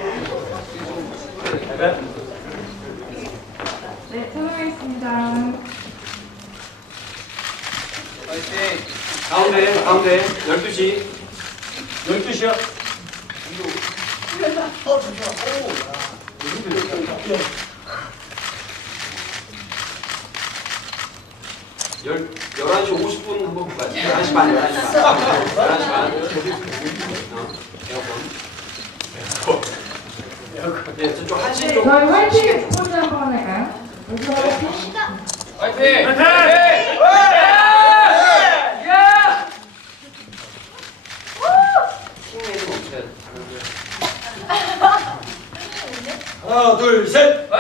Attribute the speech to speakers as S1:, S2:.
S1: 네, 통화하겠습니다.
S2: 가운데 12시. 12시요? 열 11시 50분 한번 볼까요? 11시 반. 에어컨. 네, 저쪽 1시 쪽.
S1: 저희 화이팅 포즈 한번 할까요?
S2: 화이팅! 힘내서 멈춰야 돼.
S3: 하나, 둘, 셋!